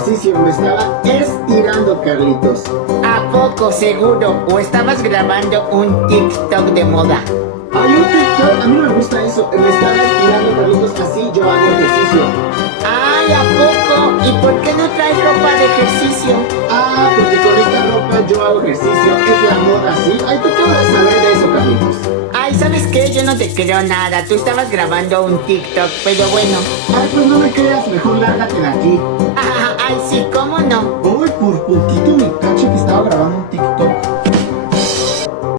ejercicio, me estaba estirando, Carlitos. ¿A poco seguro? ¿O estabas grabando un TikTok de moda? Hay un TikTok, a mí no me gusta eso. Me estaba estirando, Carlitos, así yo hago ejercicio. ¡Ay, a poco! ¿Y por qué no traes ropa de ejercicio? Ah, porque con esta ropa yo hago ejercicio, es la moda, ¿sí? Ay, ¿tú qué vas a saber de eso, Carlitos? Ay, ¿sabes qué? Yo no te creo nada. Tú estabas grabando un TikTok, pero bueno. Ay, pues no me creas, mejor lárgate de aquí. Ay, sí, ¿cómo no? Hoy por poquito me cacho que estaba grabando un TikTok.